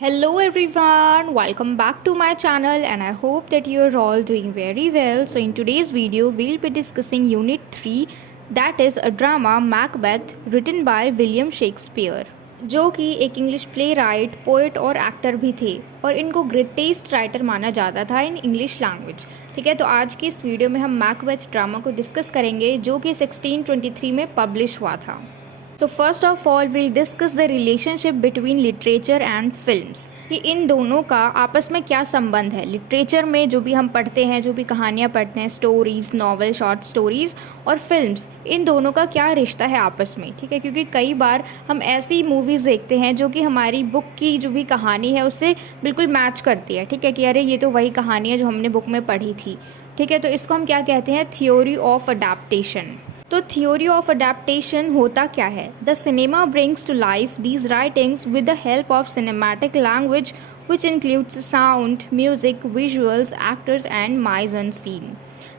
Hello everyone, welcome back to my channel and I hope that you are all doing very well. So in today's video we'll be discussing unit 3, that is a drama Macbeth written by William Shakespeare, जो कि एक English play right, poet और actor भी थे और इनको greatest writer माना जाता था इन इंग्लिश लैंग्वेज। ठीक है, तो आज की इस वीडियो में हम मैकबेथ ड्रामा को डिस्कस करेंगे जो कि 1623 में पब्लिश हुआ था। So first of all will discuss the relationship between literature and films, कि इन दोनों का आपस में क्या संबंध है। लिटरेचर में जो भी हम पढ़ते हैं, जो भी कहानियाँ पढ़ते हैं, स्टोरीज़, नॉवल, शॉर्ट स्टोरीज़, और फिल्म्स, इन दोनों का क्या रिश्ता है आपस में। ठीक है, क्योंकि कई बार हम ऐसी मूवीज़ देखते हैं जो कि हमारी बुक की जो भी कहानी है उससे बिल्कुल मैच करती है। ठीक है, कि अरे ये तो वही कहानी है जो हमने बुक में पढ़ी थी। ठीक है, तो इसको हम क्या कहते हैं, थ्योरी ऑफ अडेप्टेशन। तो थ्योरी ऑफ अडेप्टेशन होता क्या है? The cinema brings to life these writings with the help of cinematic language which includes sound, music, visuals, actors and mise en scene.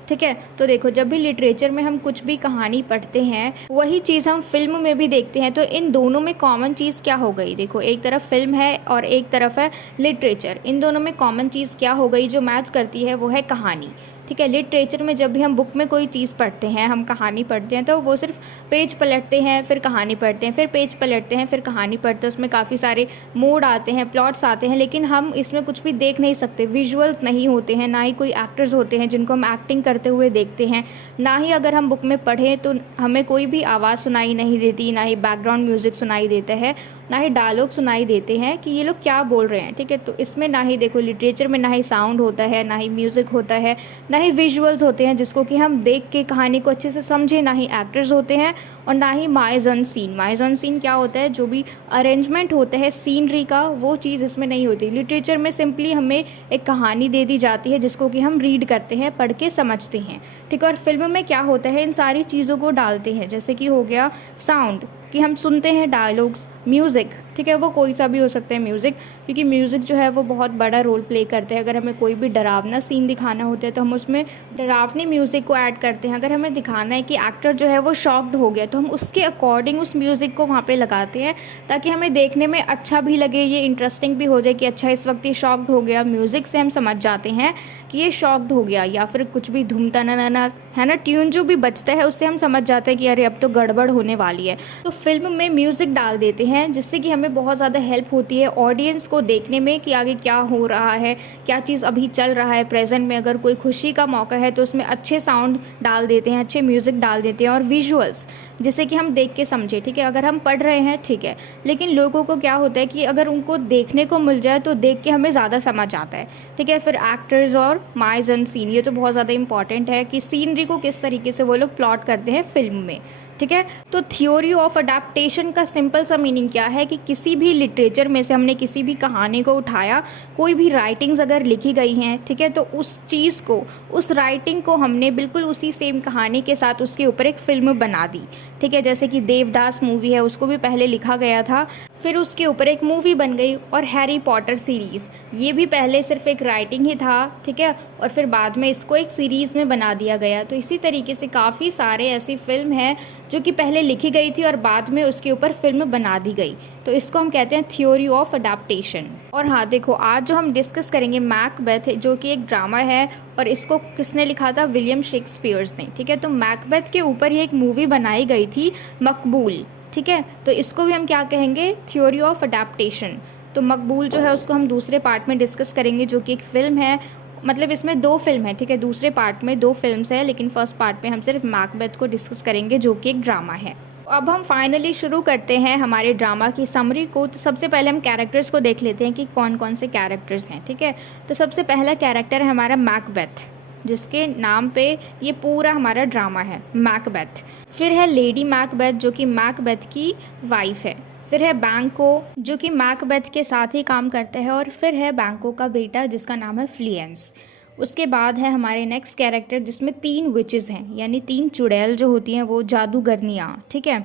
ठीक है, तो देखो जब भी लिटरेचर में हम कुछ भी कहानी पढ़ते हैं वही चीज़ हम फिल्म में भी देखते हैं, तो इन दोनों में कॉमन चीज़ क्या हो गई? देखो, एक तरफ फिल्म है और एक तरफ है लिटरेचर। इन दोनों में कॉमन चीज़ क्या हो गई जो मैच करती है? वो है कहानी। ठीक है, लिटरेचर में जब भी हम बुक में कोई चीज़ पढ़ते हैं, हम कहानी पढ़ते हैं, तो वो सिर्फ पेज पलटते हैं, फिर कहानी पढ़ते हैं, फिर पेज पलटते हैं, फिर कहानी पढ़ते हैं। उसमें काफ़ी सारे मोड आते हैं, प्लॉट्स आते हैं, लेकिन हम इसमें कुछ भी देख नहीं सकते। विजुअल्स नहीं होते हैं, ना ही कोई एक्टर्स होते हैं जिनको हम एक्टिंग करते हुए देखते हैं, ना ही अगर हम बुक में पढ़ें तो हमें कोई भी आवाज़ सुनाई नहीं देती, ना ही बैकग्राउंड म्यूज़िक सुनाई देता है, ना ही डायलॉग सुनाई देते हैं कि ये लोग क्या बोल रहे हैं। ठीक है, तो इसमें ना ही देखो लिटरेचर में ना ही साउंड होता है, ना ही म्यूज़िक होता है, ना ही विजुअल्स होते हैं जिसको कि हम देख के कहानी को अच्छे से समझें, ना ही एक्टर्स होते हैं, और ना ही mise en scene. Mise en scene क्या होता है? जो भी अरेंजमेंट होता है सीनरी का, वो चीज़ इसमें नहीं होती। लिटरेचर में सिंपली हमें एक कहानी दे दी जाती है जिसको कि हम रीड करते हैं, पढ़ के समझते हैं। ठीक है, और फिल्म में क्या होता है, इन सारी चीज़ों को डालते हैं, जैसे कि हो गया साउंड कि हम सुनते हैं, डायलॉग्स, म्यूज़िक। ठीक है, वो कोई सा भी हो सकता है म्यूज़िक, क्योंकि म्यूज़िक जो है वो बहुत बड़ा रोल प्ले करते हैं। अगर हमें कोई भी डरावना सीन दिखाना होता है तो हम उसमें डरावने म्यूज़िक को ऐड करते हैं। अगर हमें दिखाना है कि एक्टर जो है वो शॉक्ड हो गया तो हम उसके अकॉर्डिंग उस म्यूज़िक को वहाँ पे लगाते हैं, ताकि हमें देखने में अच्छा भी लगे, ये इंटरेस्टिंग भी हो जाए कि अच्छा इस वक्त ये शॉक्ड हो गया। म्यूज़िक से हम समझ जाते हैं कि ये शॉक्ड हो गया, या फिर कुछ भी धूम तना है ना, ट्यून जो भी बजता है उससे हम समझ जाते हैं कि अरे अब तो गड़बड़ होने वाली है। तो फिल्म में म्यूज़िक डाल देते हैं जिससे कि हमें बहुत ज़्यादा हेल्प होती है ऑडियंस को देखने में कि आगे क्या हो रहा है, क्या चीज़ अभी चल रहा है प्रेजेंट में। अगर कोई खुशी का मौका है तो उसमें अच्छे साउंड डाल देते हैं, अच्छे म्यूज़िक डाल देते हैं, और विजुअल्स जिससे कि हम देख के समझे। ठीक है, अगर हम पढ़ रहे हैं ठीक है, लेकिन लोगों को क्या होता है कि अगर उनको देखने को मिल जाए तो देख के हमें ज़्यादा समझ आता है। ठीक है, फिर एक्टर्स और माइज एंड सीन, ये तो बहुत ज़्यादा इंपॉर्टेंट है कि सीनरी को किस तरीके से वो लोग प्लॉट करते हैं फिल्म में। ठीक है, तो थ्योरी ऑफ अडेप्टेशन का सिंपल सा मीनिंग क्या है कि किसी भी लिटरेचर में से हमने किसी भी कहानी को उठाया, कोई भी राइटिंग्स अगर लिखी गई हैं, ठीक है, तो उस चीज़ को, उस राइटिंग को हमने बिल्कुल उसी सेम कहानी के साथ उसके ऊपर एक फ़िल्म बना दी। ठीक है, जैसे कि देवदास मूवी है, उसको भी पहले लिखा गया था, फिर उसके ऊपर एक मूवी बन गई। और हैरी पॉटर सीरीज़, ये भी पहले सिर्फ एक राइटिंग ही था। ठीक है, और फिर बाद में इसको एक सीरीज़ में बना दिया गया। तो इसी तरीके से काफ़ी सारे ऐसी फिल्म हैं जो कि पहले लिखी गई थी और बाद में उसके ऊपर फिल्म बना दी गई। तो इसको हम कहते हैं थ्योरी ऑफ अडेप्टेशन। और हाँ देखो, आज जो हम डिस्कस करेंगे मैकबेथ, जो कि एक ड्रामा है, और इसको किसने लिखा था? विलियम शेक्सपियर्स ने। ठीक है, तो मैकबेथ के ऊपर ही एक मूवी बनाई गई थी, मकबूल। ठीक है, तो इसको भी हम क्या कहेंगे? Theory of adaptation. तो मकबूल जो है उसको हम दूसरे पार्ट में डिस्कस करेंगे, जो कि एक फ़िल्म है। मतलब इसमें 2 फिल्म है। ठीक है, दूसरे पार्ट में 2 फिल्म्स है, लेकिन फर्स्ट पार्ट में हम सिर्फ मैकबेथ को डिस्कस करेंगे जो कि एक ड्रामा है। अब हम फाइनली शुरू करते हैं हमारे ड्रामा की समरी को। तो सबसे पहले हम कैरेक्टर्स को देख लेते हैं कि कौन कौन से कैरेक्टर्स हैं। ठीक है, तो सबसे पहला कैरेक्टर है हमारा मैकबेथ, जिसके नाम पे ये पूरा हमारा ड्रामा है, मैकबेथ। फिर है लेडी मैकबेथ, जो कि मैकबेथ की वाइफ है। फिर है बैंको, जो कि मैकबेथ के साथ ही काम करता है। और फिर है बैंको का बेटा जिसका नाम है फ्लियंस। उसके बाद है हमारे नेक्स्ट कैरेक्टर जिसमें 3 विचेस हैं, यानी 3 चुड़ैल जो होती हैं, वो जादूगरनियाँ। ठीक है,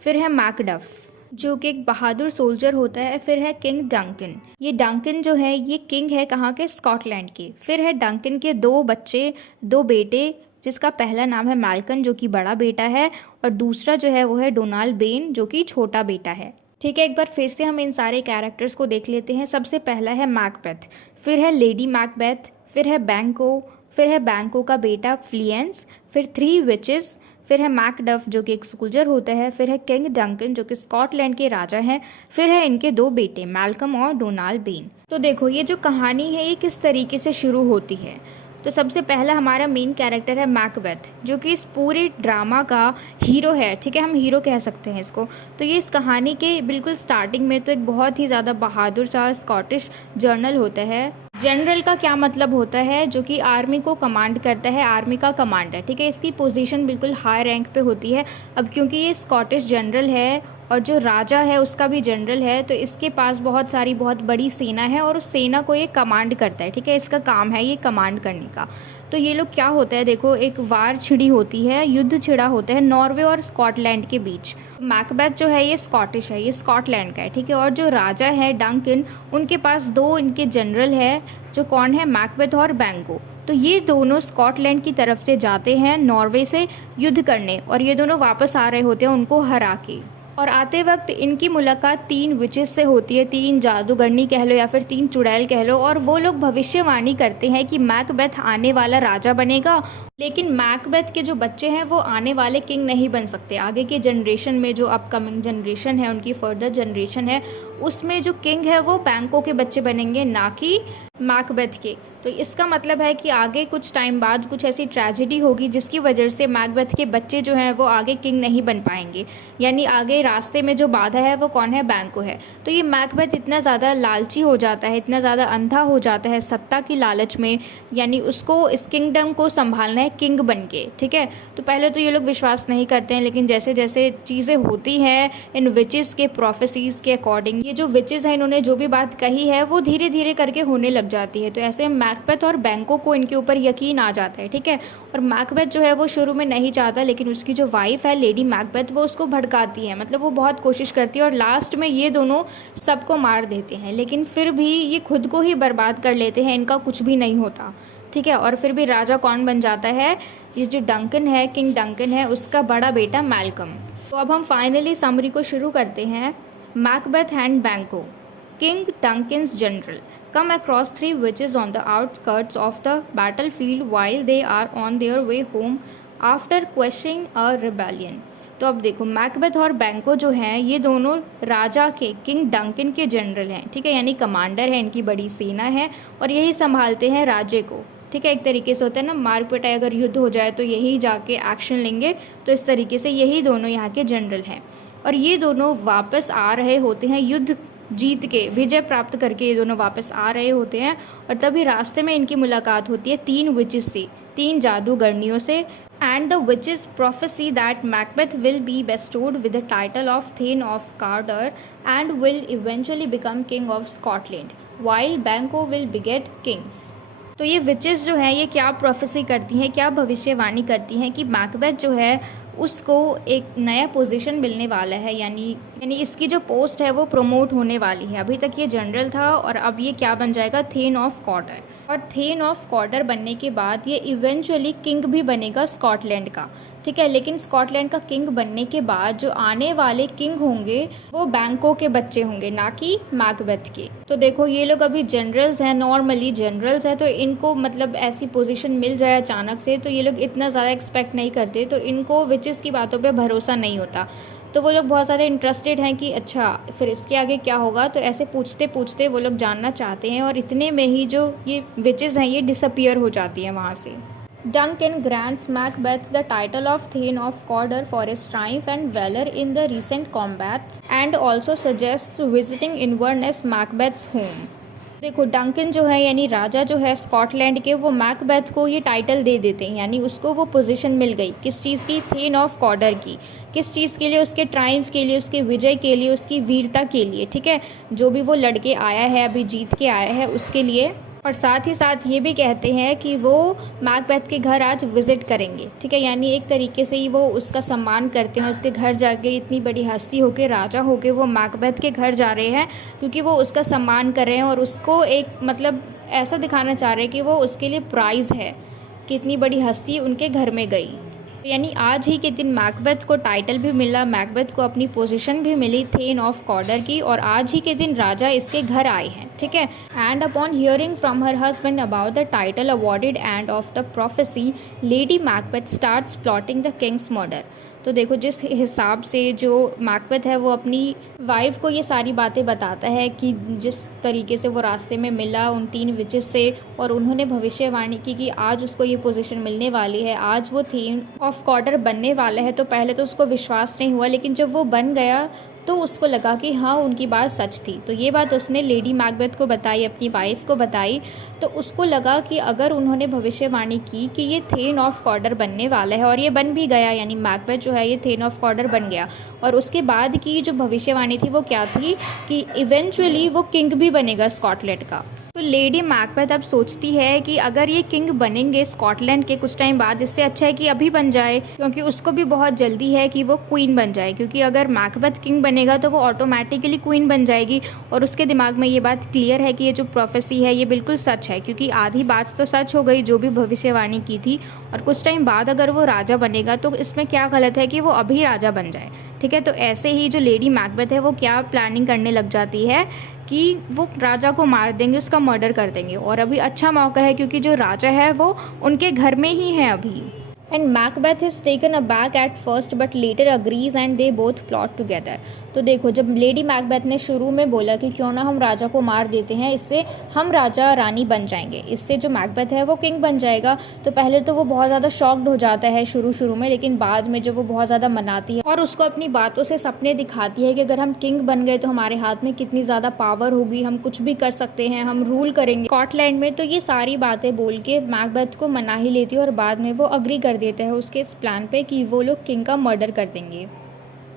फिर है मैकडफ, जो कि एक बहादुर सोल्जर होता है। फिर है किंग डंकन, ये डंकन जो है ये किंग है कहाँ के? स्कॉटलैंड के। फिर है डंकन के 2 बच्चे, 2 बेटे, जिसका पहला नाम है मैल्कन जो कि बड़ा बेटा है, और दूसरा जो है वो है डोनाल्ड बेन जो कि छोटा बेटा है। ठीक है, एक बार फिर से हम इन सारे कैरेक्टर्स को देख लेते हैं। सबसे पहला है मैकबेथ, फिर है लेडी मैकबेथ, फिर है बैंको, फिर है बैंको का बेटा फ्लियंस, फिर 3 विचेस, फिर है मैकडफ जो कि एक सोल्जर होता है, फिर है किंग डंकन जो कि स्कॉटलैंड के राजा हैं, फिर है इनके 2 बेटे मैल्कम और डोनाल्ड बेन। तो देखो ये जो कहानी है ये किस तरीके से शुरू होती है। तो सबसे पहला हमारा मेन कैरेक्टर है मैकबेथ जो कि इस पूरे ड्रामा का हीरो है। ठीक है, हम हीरो कह सकते हैं इसको। तो ये इस कहानी के बिल्कुल स्टार्टिंग में तो एक बहुत ही ज़्यादा बहादुर सा स्कॉटिश जर्नल होता है। जनरल का क्या मतलब होता है, जो कि आर्मी को कमांड करता है, आर्मी का कमांडर। ठीक है, इसकी पोजीशन बिल्कुल हाई रैंक पे होती है। अब क्योंकि ये स्कॉटिश जनरल है और जो राजा है उसका भी जनरल है, तो इसके पास बहुत बड़ी सेना है और उस सेना को ये कमांड करता है। ठीक है, इसका काम है ये कमांड करने का। तो ये लोग क्या होता है, देखो एक वार छिड़ी होती है, युद्ध छिड़ा होता है नॉर्वे और स्कॉटलैंड के बीच। मैकबेथ जो है ये स्कॉटिश है, ये स्कॉटलैंड का है। ठीक है, और जो राजा है डंकन, उनके पास 2 इनके जनरल है जो कौन है, मैकबेथ और बैंको। तो ये दोनों स्कॉटलैंड की तरफ से जाते हैं नॉर्वे से युद्ध करने और ये दोनों वापस आ रहे होते हैं उनको हरा के। और आते वक्त इनकी मुलाकात 3 विचेस से होती है, 3 जादूगरनी कह लो या फिर 3 चुड़ैल कह लो। और वो लोग भविष्यवाणी करते हैं कि मैकबेथ आने वाला राजा बनेगा, लेकिन मैकबेथ के जो बच्चे हैं वो आने वाले किंग नहीं बन सकते। आगे के जनरेशन में जो अपकमिंग जनरेशन है, उनकी फर्दर जनरेशन है, उसमें जो किंग है वो बैंको के बच्चे बनेंगे, ना कि मैकबेथ के। तो इसका मतलब है कि आगे कुछ टाइम बाद कुछ ऐसी ट्रेजेडी होगी जिसकी वजह से मैकबेथ के बच्चे जो हैं वो आगे किंग नहीं बन पाएंगे। यानी आगे रास्ते में जो बाधा है वो कौन है, बैंको है। तो ये मैकबेथ इतना ज़्यादा लालची हो जाता है, इतना ज़्यादा अंधा हो जाता है सत्ता की लालच में, यानी उसको इस किंगडम को संभालना है किंग बन के। ठीक है, तो पहले तो ये लोग विश्वास नहीं करते हैं, लेकिन जैसे जैसे चीज़ें होती हैं इन विचेस के प्रोफेसीज़ के अकॉर्डिंग, ये जो विचेस हैं इन्होंने जो भी बात कही है वो धीरे धीरे करके होने लग जाती है। तो ऐसे मैकबेथ और बैंको को इनके ऊपर यकीन आ जाता है। ठीक है, और मैकबेथ जो है वो शुरू में नहीं चाहता, लेकिन उसकी जो वाइफ है लेडी मैकबेथ वो उसको भड़काती है, मतलब वो बहुत कोशिश करती है और लास्ट में ये दोनों सबको मार देते हैं। लेकिन फिर भी ये खुद को ही बर्बाद कर लेते हैं, इनका कुछ भी नहीं होता। ठीक है, और फिर भी राजा कौन बन जाता है, ये जो डंकन है, किंग डंकन है, उसका बड़ा बेटा मैल्कम। तो अब हम फाइनली समरी को शुरू करते हैं। मैकबेथ एंड बैंको, King Duncan's general, come across 3 witches on the outskirts of the battlefield while they are on their way home after quashing a rebellion। तो अब देखो मैकबेथ और बैंको जो हैं ये दोनों राजा के, किंग डंकन के जनरल हैं। ठीक है, यानी कमांडर है, इनकी बड़ी सेना है और यही संभालते हैं राज्य को। ठीक है, एक तरीके से होता है ना, मार पिटाई अगर युद्ध हो जाए तो यही जाके एक्शन लेंगे। तो इस तरीके से यही दोनों यहाँ के जनरल हैं और ये दोनों वापस आ रहे होते हैं युद्ध जीत के, विजय प्राप्त करके ये दोनों वापस आ रहे होते हैं। और तभी रास्ते में इनकी मुलाकात होती है 3 विचेस से, 3 जादूगरनियों से। And the witches prophecy that Macbeth will be bestowed with the title of thane of Cawdor and will eventually become king of Scotland while Banquo will beget kings. तो ये विचेस जो हैं ये क्या प्रोफेसी करती हैं, क्या भविष्यवाणी करती हैं कि मैकबेथ जो है उसको एक नया पोजीशन मिलने वाला है, यानी इसकी जो पोस्ट है वो प्रमोट होने वाली है। अभी तक ये जनरल था और अब ये क्या बन जाएगा, थेन ऑफ कॉर्डर। और थेन ऑफ कॉर्डर बनने के बाद ये इवेंचुअली किंग भी बनेगा स्कॉटलैंड का। ठीक है, लेकिन स्कॉटलैंड का किंग बनने के बाद जो आने वाले किंग होंगे वो बैंको के बच्चे होंगे, ना कि मैकबेथ के। तो देखो ये लोग अभी जनरल्स हैं, नॉर्मली जनरल्स हैं, तो इनको मतलब ऐसी पोजीशन मिल जाए अचानक से तो ये लोग इतना ज़्यादा एक्सपेक्ट नहीं करते, तो इनको विचेस की बातों पे भरोसा नहीं होता। तो वो लोग बहुत ज़्यादा इंटरेस्टेड हैं कि अच्छा फिर इसके आगे क्या होगा। तो ऐसे पूछते पूछते वो लोग जानना चाहते हैं और इतने में ही जो ये विचेस हैं ये डिसअपियर हो जाती हैं वहाँ से। Duncan grants Macbeth the title of Thane of Cawdor for his triumph and valor in the recent combats and also suggests visiting Inverness, Macbeth's home। देखो डंकन जो है यानी राजा जो है स्कॉटलैंड के, वो मैकबेथ को ये टाइटल दे देते हैं, यानी उसको वो पोजीशन मिल गई। किस चीज़ की, थेन ऑफ कॉर्डर की। किस चीज़ के लिए, उसके ट्रायम्फ के लिए, उसके विजय के लिए, उसकी वीरता के लिए। ठीक है, जो भी वो लड़के आया है, अभी जीत के आया है, उसके लिए। और साथ ही साथ ये भी कहते हैं कि वो मैकबेथ के घर आज विज़िट करेंगे। ठीक है, यानी एक तरीके से ही वो उसका सम्मान करते हैं, उसके घर जाके इतनी बड़ी हस्ती होके, राजा होके वो मैकबेथ के घर जा रहे हैं क्योंकि वो उसका सम्मान कर रहे हैं और उसको एक मतलब ऐसा दिखाना चाह रहे हैं कि वो उसके लिए प्राइज़ है कि इतनी बड़ी हस्ती उनके घर में गई। यानी आज ही के दिन मैकबेथ को टाइटल भी मिला, मैकबेथ को अपनी पोजीशन भी मिली थेन ऑफ कॉर्डर की, और आज ही के दिन राजा इसके घर आए हैं, ठीक है। And upon hearing from her husband about the title awarded end of the prophecy, lady Macbeth starts plotting the Kings murder. तो देखो जिस हिसाब से जो मैकबेथ है वो अपनी वाइफ को ये सारी बातें बताता है कि जिस तरीके से वो रास्ते में मिला उन 3 विचेस से, और उन्होंने भविष्यवाणी की कि आज उसको ये पोजीशन मिलने वाली है, आज वो थीम ऑफ कॉर्डर बनने वाला है। तो पहले तो उसको विश्वास नहीं हुआ, लेकिन जब वो बन गया तो उसको लगा कि हाँ उनकी बात सच थी। तो ये बात उसने लेडी मैकबेथ को बताई, अपनी वाइफ को बताई। तो उसको लगा कि अगर उन्होंने भविष्यवाणी की कि ये थेन ऑफ कॉर्डर बनने वाला है, और ये बन भी गया, यानी मैकबेथ जो है ये थेन ऑफ कॉर्डर बन गया। और उसके बाद की जो भविष्यवाणी थी वो क्या थी कि इवेंचुअली वो किंग भी बनेगा स्कॉटलैंड का। तो लेडी मैकबेथ अब सोचती है कि अगर ये किंग बनेंगे स्कॉटलैंड के कुछ टाइम बाद, इससे अच्छा है कि अभी बन जाए, क्योंकि उसको भी बहुत जल्दी है कि वो क्वीन बन जाए, क्योंकि अगर मैकबेथ किंग बनेगा तो वो ऑटोमेटिकली क्वीन बन जाएगी। और उसके दिमाग में ये बात क्लियर है कि ये जो प्रोफेसी है ये बिल्कुल सच है, क्योंकि आधी बात तो सच हो गई जो भी भविष्यवाणी की थी। और कुछ टाइम बाद अगर वो राजा बनेगा तो इसमें क्या गलत है कि वो अभी राजा बन जाए, ठीक है। तो ऐसे ही जो लेडी मैकबेथ है वो क्या प्लानिंग करने लग जाती है कि वो राजा को मार देंगे, उसका मर्डर कर देंगे। और अभी अच्छा मौका है क्योंकि जो राजा है वो उनके घर में ही है अभी। And Macbeth is taken aback at first but later agrees and they both plot together. तो देखो जब लेडी मैकबेथ ने शुरू में बोला कि क्यों ना हम राजा को मार देते हैं, इससे हम राजा रानी बन जाएंगे, इससे जो मैकबेथ है वो किंग बन जाएगा। तो पहले तो वो बहुत ज़्यादा शॉक्ड हो जाता है शुरू में, लेकिन बाद में जब वो बहुत ज़्यादा मनाती है और उसको अपनी बातों से सपने दिखाती है कि अगर हम किंग बन गए तो हमारे हाथ में कितनी ज़्यादा पावर होगी, हम कुछ भी कर सकते हैं, हम रूल करेंगे स्कॉटलैंड में। तो ये सारी बातें बोल के मैकबेथ को मना ही लेती है, और बाद में वो अग्री कर देता है उसके इस प्लान पे कि वो लोग किंग का मर्डर कर देंगे।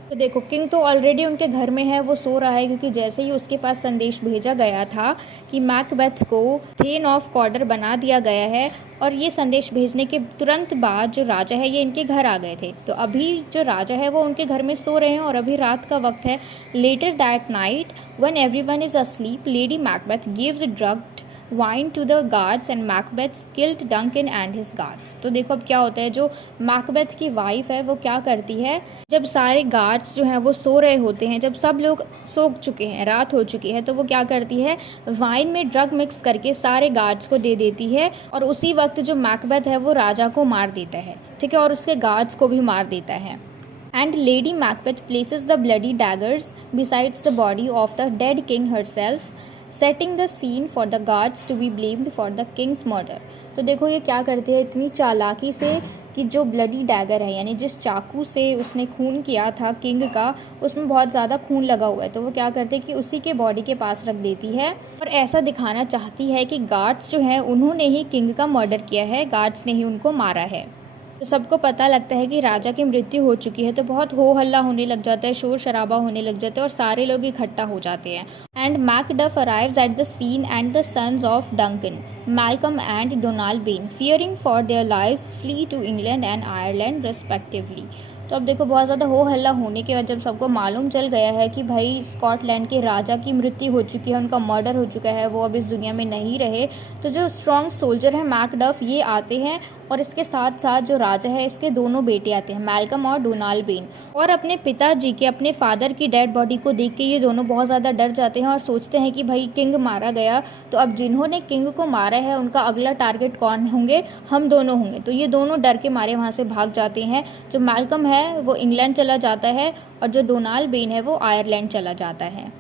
तो देखो किंग तो ऑलरेडी उनके घर में है, वो सो रहा है, क्योंकि जैसे ही उसके पास संदेश भेजा गया था कि मैकबेथ को थेन ऑफ कॉर्डर बना दिया गया है, और ये संदेश भेजने के तुरंत बाद जो राजा है ये इनके घर आ गए थे। तो अभी जो राजा है वो उनके घर में सो रहे हैं, और अभी रात का वक्त है। Later that night when everyone is asleep, lady Macbeth gives drugged wine to the guards and Macbeth killed Duncan and his guards। तो देखो अब क्या होता है, जो मैकबेथ की वाइफ है वो क्या करती है, जब सारे गार्ड्स जो हैं वो सो रहे होते हैं, जब सब लोग सो चुके हैं, रात हो चुकी है, तो वो क्या करती है, वाइन में ड्रग मिक्स करके सारे गार्ड्स को दे देती है। और उसी वक्त जो मैकबेथ है वो राजा को मार देता है, ठीक है, और उसके गार्ड्स को भी मार देता है। And Lady Macbeth places the bloody daggers besides the body of the dead king herself, setting the scene for the guards to be blamed for the king's murder। तो देखो ये क्या करते हैं इतनी चालाकी से कि जो ब्लडी डैगर है, यानी जिस चाकू से उसने खून किया था किंग का, उसमें बहुत ज़्यादा खून लगा हुआ है, तो वो क्या करते हैं कि उसी के बॉडी के पास रख देती है, और ऐसा दिखाना चाहती है कि गार्ड्स जो हैं उन्होंने ही किंग का मर्डर किया है, गार्ड्स ने ही उनको मारा है। तो सबको पता लगता है कि राजा की मृत्यु हो चुकी है, तो बहुत हो हल्ला होने लग जाता है, शोर शराबा होने लग जाता है, और सारे लोग इकट्ठा हो जाते हैं। And Macduff arrives at the scene and the sons of Duncan, Malcolm and Donalbain, fearing for their lives flee to England and Ireland respectively. तो अब देखो बहुत ज़्यादा हो हल्ला होने के बाद जब सबको मालूम चल गया है कि भाई स्कॉटलैंड के राजा की मृत्यु हो चुकी है, उनका मर्डर हो चुका है, वो अब इस दुनिया में नहीं रहे, तो जो स्ट्रॉन्ग सोल्जर है मैकडफ ये आते हैं, और इसके साथ साथ जो राजा है इसके दोनों बेटे आते हैं, मैल्कम और डोनाल्ड बेन। और अपने पिताजी के, अपने फादर की डेड बॉडी को देख के ये दोनों बहुत ज़्यादा डर जाते हैं और सोचते हैं कि भाई किंग मारा गया, तो अब जिन्होंने किंग को मारा है उनका अगला टारगेट कौन होंगे, हम दोनों होंगे। तो ये दोनों डर के मारे वहाँ से भाग जाते हैं। जो मैल्कम है वो इंग्लैंड चला जाता है, और जो डोनाल्ड बेन है वो आयरलैंड चला जाता है।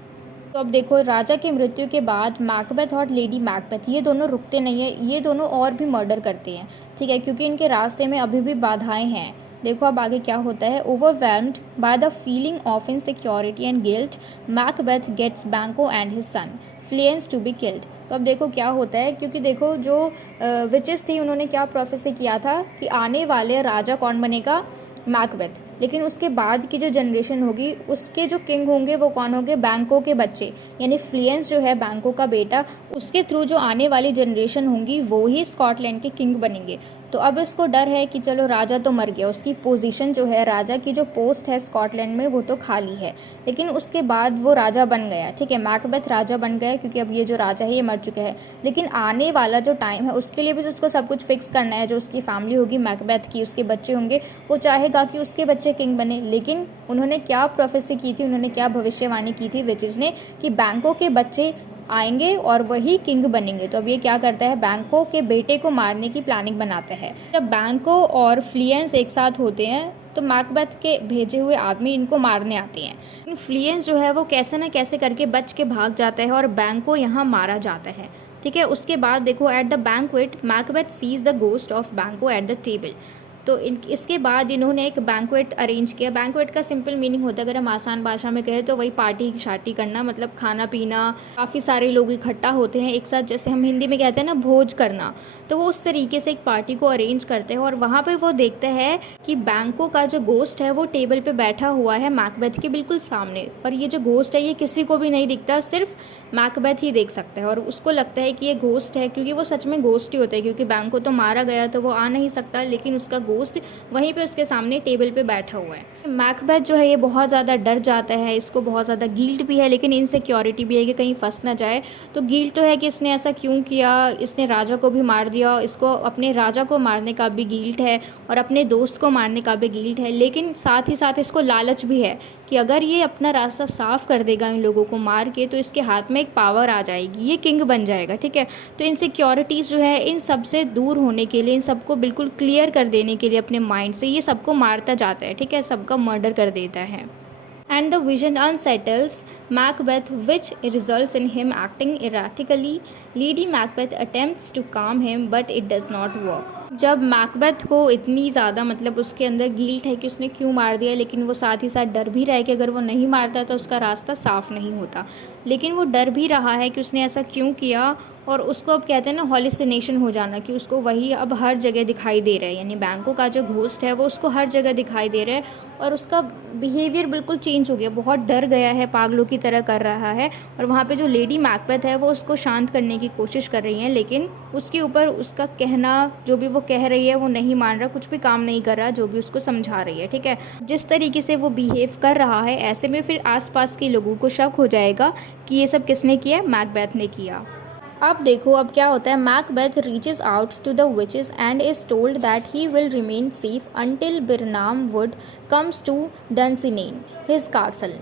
तो अब देखो राजा की मृत्यु के बाद मैकबेथ और लेडी मैकबेथ ये दोनों रुकते नहीं है, ये दोनों और भी मर्डर करते हैं, ठीक है, क्योंकि इनके रास्ते में अभी भी बाधाएं हैं। देखो अब आगे क्या होता है। Overwhelmed by the feeling of insecurity and guilt, Macbeth gets Banquo and his son Fleance to be killed. तो अब देखो क्या होता है, क्योंकि देखो जो विचेस थी उन्होंने क्या प्रोफेसी किया था कि आने वाले राजा कौन बनेगा, मैकबेथ। लेकिन उसके बाद की जो जनरेशन होगी उसके जो किंग होंगे वो कौन होंगे, बैंको के बच्चे, यानी फ्लियंस जो है बैंको का बेटा, उसके थ्रू जो आने वाली जनरेशन होंगी वो ही स्कॉटलैंड के किंग बनेंगे। तो अब इसको डर है कि चलो राजा तो मर गया, उसकी पोजीशन जो है, राजा की जो पोस्ट है स्कॉटलैंड में वो तो खाली है, लेकिन उसके बाद वो राजा बन गया, ठीक है, मैकबेथ राजा बन गया क्योंकि अब ये जो राजा है ये मर चुके हैं। लेकिन आने वाला जो टाइम है उसके लिए भी तो उसको सब कुछ फिक्स करना है। जो उसकी फैमिली होगी मैकबेथ की, उसके बच्चे होंगे, वो चाहेगा कि उसके बच्चे किंग बने। लेकिन उन्होंने क्या प्रोफेसी की थी, उन्होंने क्या भविष्यवाणी की थी विचेस ने, कि बैंको के बच्चे आएंगे और वही किंग बनेंगे। तो अब ये क्या करता है, बैंको के बेटे को मारने की प्लानिंग बनाता है। जब बैंको और फ्लियंस एक साथ होते हैं तो मैकबेथ के भेजे हुए आदमी इनको मारने आते हैं। इन फ्लियंस जो है वो कैसे ना कैसे करके बच के भाग जाता है और बैंको यहाँ मारा जाता है, ठीक है। उसके बाद देखो, at the banquet Macbeth sees the ghost of Banquo at the table. तो इसके बाद इन्होंने एक बैंक्वेट अरेंज किया। बैंक्वेट का सिंपल मीनिंग होता है, अगर हम आसान भाषा में कहें तो वही पार्टी शार्टी करना, मतलब खाना पीना, काफ़ी सारे लोग इकट्ठा होते हैं एक साथ, जैसे हम हिंदी में कहते हैं ना भोज करना। तो वो उस तरीके से एक पार्टी को अरेंज करते हैं और वहाँ पे वो देखते हैं कि बैंको का जो गोस्ट है वो टेबल पे बैठा हुआ है मैकबेथ के बिल्कुल सामने। और ये जो गोस्ट है ये किसी को भी नहीं दिखता, सिर्फ मैकबेथ ही देख सकता है। और उसको लगता है कि ये घोस्ट है, क्योंकि वो सच में घोस्ट ही होता है, क्योंकि बैंको तो मारा गया तो वो आ नहीं सकता, लेकिन उसका घोस्ट वहीं पे उसके सामने टेबल पे बैठा हुआ है। मैकबेथ जो है ये बहुत ज़्यादा डर जाता है, इसको बहुत ज़्यादा गिल्ट भी है, लेकिन इनसिक्योरिटी भी है कि कहीं फंस ना जाए। तो गिल्ट तो है कि इसने ऐसा क्यों किया, इसने राजा को भी मार दिया, इसको अपने राजा को मारने का भी गिल्ट है और अपने दोस्त को मारने का भी गिल्ट है, लेकिन साथ ही साथ इसको लालच भी है कि अगर ये अपना रास्ता साफ कर देगा इन लोगों को मार के तो इसके हाथ में एक पावर आ जाएगी, ये किंग बन जाएगा, ठीक है। तो इनसिक्योरिटीज़ जो है इन सब से दूर होने के लिए, इन सबको बिल्कुल क्लियर कर देने के लिए अपने माइंड से ये सबको मारता जाता है, ठीक है, सबका मर्डर कर देता है। And the vision unsettles Macbeth, which results in him acting erratically. Lady Macbeth attempts to calm him, but it does not work. जब मैकबेथ को इतनी ज़्यादा मतलब उसके अंदर गिल्ट है कि उसने क्यों मार दिया, लेकिन वो साथ ही साथ डर भी रहा है कि अगर वो नहीं मारता तो उसका रास्ता साफ नहीं होता, लेकिन वो डर भी रहा है कि उसने ऐसा क्यों किया। और उसको अब कहते हैं ना हॉलिसिनेशन हो जाना, कि उसको वही अब हर जगह दिखाई दे रहा है, यानी बैंको का जो घोस्ट है वो उसको हर जगह दिखाई दे रहा है और उसका बिहेवियर बिल्कुल चेंज हो गया, बहुत डर गया है, पागलों की तरह कर रहा है। और वहाँ पे जो लेडी मैकबेथ है वो उसको शांत करने की कोशिश कर रही हैं, लेकिन उसके ऊपर उसका कहना, जो भी वो कह रही है वो नहीं मान रहा, कुछ भी काम नहीं कर रहा जो भी उसको समझा रही है, ठीक है। जिस तरीके से वो बिहेव कर रहा है, ऐसे में फिर आसपास के लोगों को शक हो जाएगा कि ये सब किसने किया, मैकबेथ ने किया। अब देखो अब क्या होता है, Macbeth reaches out to the witches and is told that he will remain safe until Birnam Wood comes to Dunsinane his castle.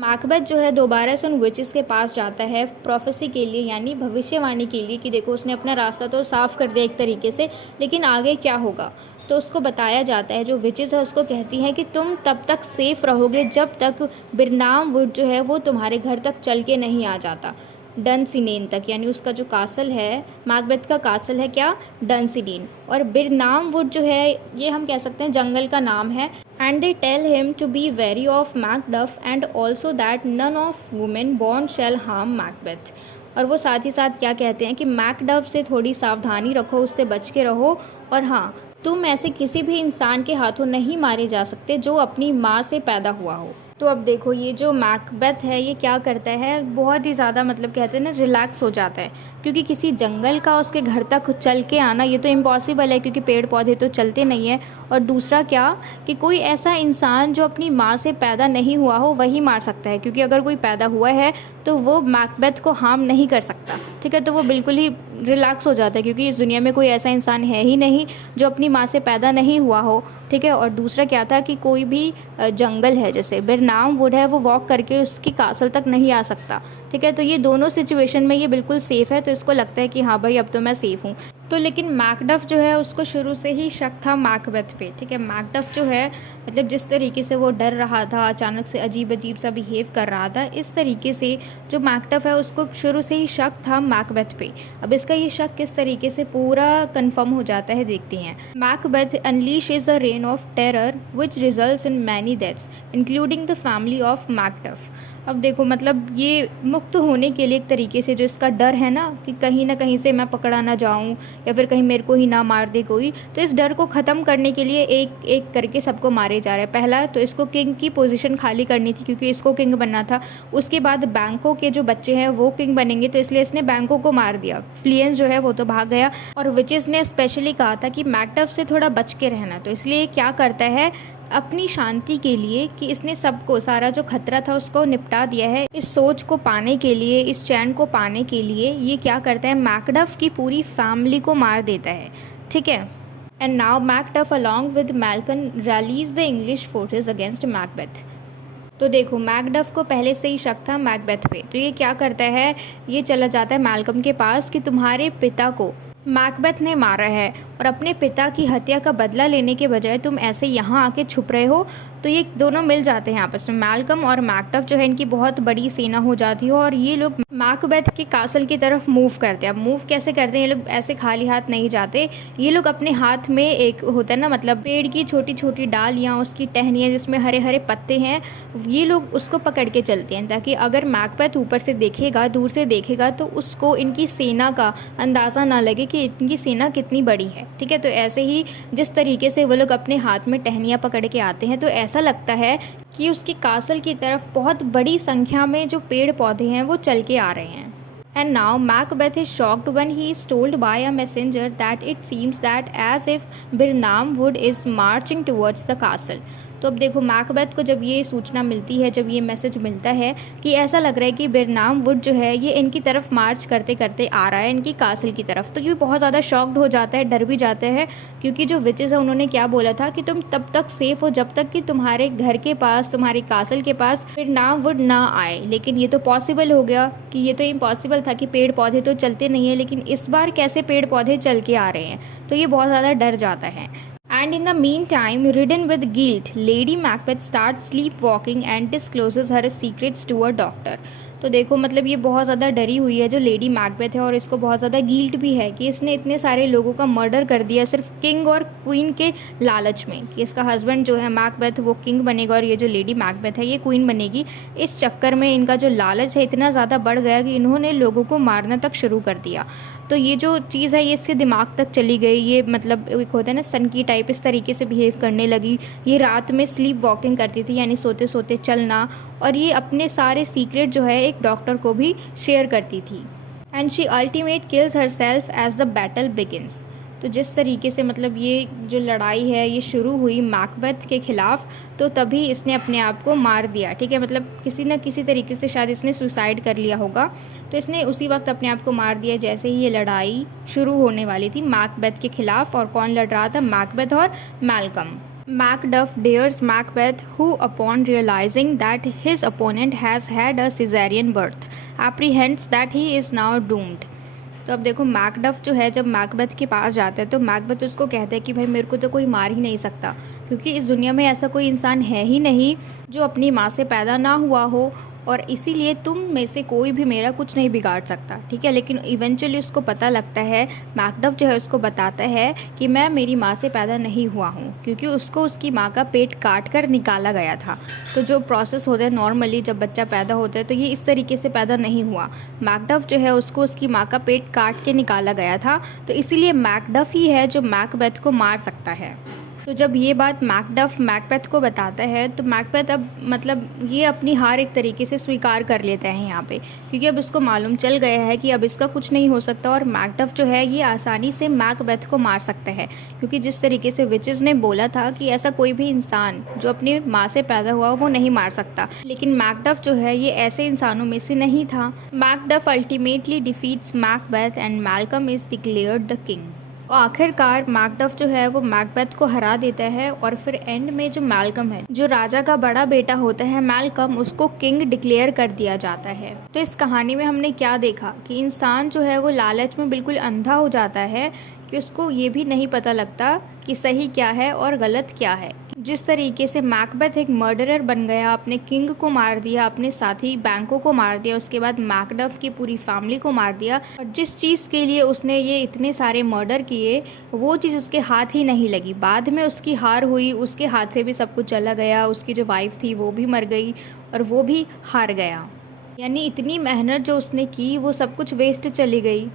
Macbeth जो है दोबारा से उन विचेस के पास जाता है प्रोफेसी के लिए, यानी भविष्यवाणी के लिए, कि देखो उसने अपना रास्ता तो साफ कर दिया एक तरीके से, लेकिन आगे क्या होगा। तो उसको बताया जाता है, जो विचेस है उसको कहती हैं कि तुम तब तक सेफ़ रहोगे जब तक बिरनाम वुड जो है वो तुम्हारे घर तक चल के नहीं आ जाता, डनसिनेन तक, यानी उसका जो कासल है, मैकबेथ का कासल है क्या, डनसिनेन। और बिरनाम वुड जो है ये हम कह सकते हैं जंगल का नाम है। And they tell him to be wary of Macduff and also that none of women born shall harm Macbeth. और वो साथ ही साथ क्या कहते हैं कि मैकडफ से थोड़ी सावधानी रखो, उससे बच के रहो, और हाँ, तुम ऐसे किसी भी इंसान के हाथों नहीं मारे जा सकते जो अपनी माँ से पैदा हुआ हो। तो अब देखो ये जो मैकबेथ है ये क्या करता है, बहुत ही ज़्यादा मतलब कहते हैं ना रिलैक्स हो जाता है, क्योंकि किसी जंगल का उसके घर तक चल के आना ये तो इम्पॉसिबल है, क्योंकि पेड़ पौधे तो चलते नहीं हैं। और दूसरा क्या कि कोई ऐसा इंसान जो अपनी माँ से पैदा नहीं हुआ हो वही मार सकता है, क्योंकि अगर कोई पैदा हुआ है तो वो मैकबेथ को हार्म नहीं कर सकता, ठीक है। तो वो बिल्कुल ही रिलैक्स हो जाता है, क्योंकि इस दुनिया में कोई ऐसा इंसान है ही नहीं जो अपनी माँ से पैदा नहीं हुआ हो, ठीक है। और दूसरा क्या था कि कोई भी जंगल है जैसे बिरनाम वुड है वो वॉक करके उसकी कासल तक नहीं आ सकता, ठीक है। तो ये दोनों सिचुएशन में ये बिल्कुल सेफ़ है, तो इसको लगता है कि हाँ भाई अब तो मैं सेफ़ हूँ। तो लेकिन मैकडफ जो है उसको शुरू से ही शक था मैकबेथ पे, ठीक है। मैकडफ जो है मतलब जिस तरीके से वो डर रहा था, अचानक से अजीब अजीब सा बिहेव कर रहा था, इस तरीके से जो मैकडफ है उसको शुरू से ही शक था मैकबेथ पे। अब इसका ये शक किस तरीके से पूरा कन्फर्म हो जाता है देखते हैं। Macbeth unleashes a reign of terror which results in many deaths including the family of Macduff. अब देखो मतलब ये मुक्त होने के लिए एक तरीके से जो इसका डर है ना कि कहीं ना कहीं से मैं पकड़ा ना जाऊं या फिर कहीं मेरे को ही ना मार दे कोई, तो इस डर को ख़त्म करने के लिए एक एक करके सबको मारे जा रहे हैं। पहला तो इसको किंग की पोजीशन खाली करनी थी क्योंकि इसको किंग बनना था। उसके बाद बैंकों के जो बच्चे हैं वो किंग बनेंगे, तो इसलिए इसने बैंकों को मार दिया। फ्लियंस जो है वो तो भाग गया, और विचेस ने स्पेशली कहा था कि मैकडफ से थोड़ा बच के रहना, तो इसलिए क्या करता है अपनी शांति के लिए कि इसने सबको, सारा जो खतरा था उसको निपटा दिया है। इस सोच को पाने के लिए, इस चैन को पाने के लिए ये क्या करता है, मैकडफ की पूरी फैमिली को मार देता है। ठीक है। And now Macduff along with Malcolm rallies the English forces against Macbeth. तो देखो मैकडफ को पहले से ही शक था मैकबेथ पे, तो ये क्या करता है, ये चला जाता है मैल्कम के पास कि तुम्हारे पिता को मैकबेथ ने मारा है और अपने पिता की हत्या का बदला लेने के बजाय तुम ऐसे यहाँ आके छुप रहे हो। तो ये दोनों मिल जाते हैं आपस में, मैल्कम और मैकडफ जो है इनकी बहुत बड़ी सेना हो जाती है और ये लोग मैकबेथ के कासल की तरफ मूव करते हैं। अब मूव कैसे करते हैं, ये लोग ऐसे खाली हाथ नहीं जाते। ये लोग अपने हाथ में एक होता है ना, मतलब पेड़ की छोटी छोटी डालियाँ, उसकी टहनियाँ जिसमें हरे हरे पत्ते हैं, ये लोग उसको पकड़ के चलते हैं ताकि अगर मैकबेथ ऊपर से देखेगा, दूर से देखेगा, तो उसको इनकी सेना का अंदाज़ा ना लगे कि इनकी सेना कितनी बड़ी है। ठीक है। तो ऐसे ही जिस तरीके से वो लोग अपने हाथ में टहनियाँ पकड़ के आते हैं, तो ऐसा लगता है कि उसके कासल की तरफ बहुत बड़ी संख्या में जो पेड़ पौधे हैं वो चल के आ रहे हैं। And now Macbeth is shocked when he is told by a messenger that it seems that as if Birnam Wood is marching towards the castle. तो अब देखो मैकबेथ को जब ये सूचना मिलती है, जब ये मैसेज मिलता है कि ऐसा लग रहा है कि बिरनाम वुड जो है ये इनकी तरफ मार्च करते करते आ रहा है, इनकी कासल की तरफ, तो ये बहुत ज़्यादा शॉक्ड हो जाता है, डर भी जाता है। क्योंकि जो विचेस है उन्होंने क्या बोला था कि तुम तब तक सेफ हो जब तक कि तुम्हारे घर के पास, तुम्हारी कासल के पास बिरनाम वुड ना आए। लेकिन ये तो पॉसिबल हो गया कि ये तो इम्पॉसिबल था कि पेड़ पौधे तो चलते नहीं है, लेकिन इस बार कैसे पेड़ पौधे चल के आ रहे हैं, तो ये बहुत ज़्यादा डर जाता है। And in the meantime, ridden with guilt, Lady Macbeth starts sleepwalking and discloses her secrets to a doctor. तो देखो मतलब ये बहुत ज़्यादा डरी हुई है जो लेडी मैकबेथ है, और इसको बहुत ज़्यादा गिल्ट भी है कि इसने इतने सारे लोगों का मर्डर कर दिया सिर्फ किंग और क्वीन के लालच में, कि इसका हस्बैंड जो है मैकबेथ वो किंग बनेगा और ये जो लेडी मैकबेथ है ये क्वीन बनेगी। इस चक्कर में इनका जो लालच है इतना ज़्यादा बढ़ गया कि इन्होंने लोगों को मारना तक शुरू कर दिया। तो ये जो चीज़ है ये इसके दिमाग तक चली गई, ये मतलब एक होता है ना सन की टाइप, इस तरीके से बिहेव करने लगी। ये रात में स्लीप वॉकिंग करती थी, यानी सोते सोते चलना, और ये अपने सारे सीक्रेट जो है एक डॉक्टर को भी शेयर करती थी। And she ultimate kills herself as the battle begins. तो जिस तरीके से मतलब ये जो लड़ाई है ये शुरू हुई मैकबेथ के ख़िलाफ़, तो तभी इसने अपने आप को मार दिया। ठीक है। मतलब किसी न किसी तरीके से शायद इसने सुसाइड कर लिया होगा, तो इसने उसी वक्त अपने आप को मार दिया जैसे ही ये लड़ाई शुरू होने वाली थी मैकबेथ के ख़िलाफ़। और कौन लड़ रहा था, मैकबेथ और Malcolm. Macduff dares Macbeth, who upon realizing that his opponent has had a cesarean birth, apprehends that he is now doomed. तो अब देखो मैकडफ जो है जब मैकबेथ के पास जाता है तो मैकबेथ उसको कहता है कि भाई मेरे को तो कोई मार ही नहीं सकता, क्योंकि इस दुनिया में ऐसा कोई इंसान है ही नहीं जो अपनी माँ से पैदा ना हुआ हो, और इसीलिए तुम में से कोई भी मेरा कुछ नहीं बिगाड़ सकता। ठीक है। लेकिन इवेंचुअली उसको पता लगता है, मैकडफ जो है उसको बताता है कि मैं मेरी माँ से पैदा नहीं हुआ हूँ, क्योंकि उसको उसकी माँ का पेट काट कर निकाला गया था। तो जो प्रोसेस होता है नॉर्मली जब बच्चा पैदा होता है तो ये इस तरीके से पैदा नहीं हुआ। मैकडफ जो है उसको उसकी माँ का पेट काट के निकाला गया था, तो इसीलिए मैकडफ ही है जो मैकबेथ को मार सकता है। तो जब ये बात मैकडफ मैकबेथ को बताता है तो मैकबेथ अब मतलब ये अपनी हार एक तरीके से स्वीकार कर लेता है यहाँ पे, क्योंकि अब इसको मालूम चल गया है कि अब इसका कुछ नहीं हो सकता और मैकडफ जो है ये आसानी से मैकबेथ को मार सकता है। क्योंकि जिस तरीके से विचेस ने बोला था कि ऐसा कोई भी इंसान जो अपनी माँ से पैदा हुआ वो नहीं मार सकता, लेकिन मैकडफ जो है ये ऐसे इंसानों में से नहीं था। Macduff ultimately defeats Macbeth and Malcolm is declared the king. आखिरकार मैकडफ जो है वो मैकबेथ को हरा देता है, और फिर एंड में जो मैल्कम है, जो राजा का बड़ा बेटा होता है मैल्कम, उसको किंग डिक्लेयर कर दिया जाता है। तो इस कहानी में हमने क्या देखा कि इंसान जो है वो लालच में बिल्कुल अंधा हो जाता है कि उसको ये भी नहीं पता लगता कि सही क्या है और गलत क्या है। जिस तरीके से मैकबेथ एक मर्डरर बन गया, अपने किंग को मार दिया, अपने साथी बैंको को मार दिया, उसके बाद मैकडफ की पूरी फैमिली को मार दिया, और जिस चीज़ के लिए उसने ये इतने सारे मर्डर किए वो चीज़ उसके हाथ ही नहीं लगी। बाद में उसकी हार हुई, उसके हाथ से भी सब कुछ चला गया, उसकी जो वाइफ थी वो भी मर गई और वो भी हार गया। यानी इतनी मेहनत जो उसने की वो सब कुछ वेस्ट चली गई,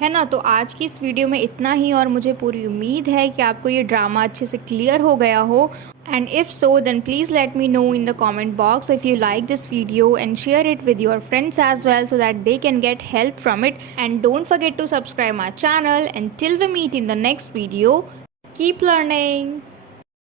है ना। तो आज की इस वीडियो में इतना ही, और मुझे पूरी उम्मीद है कि आपको ये ड्रामा अच्छे से क्लियर हो गया हो। And if so then please let me know in the comment box if you like this video and share it with your friends as well so that they can get help from it. And don't forget to subscribe my channel. And till we meet in the next video, keep learning.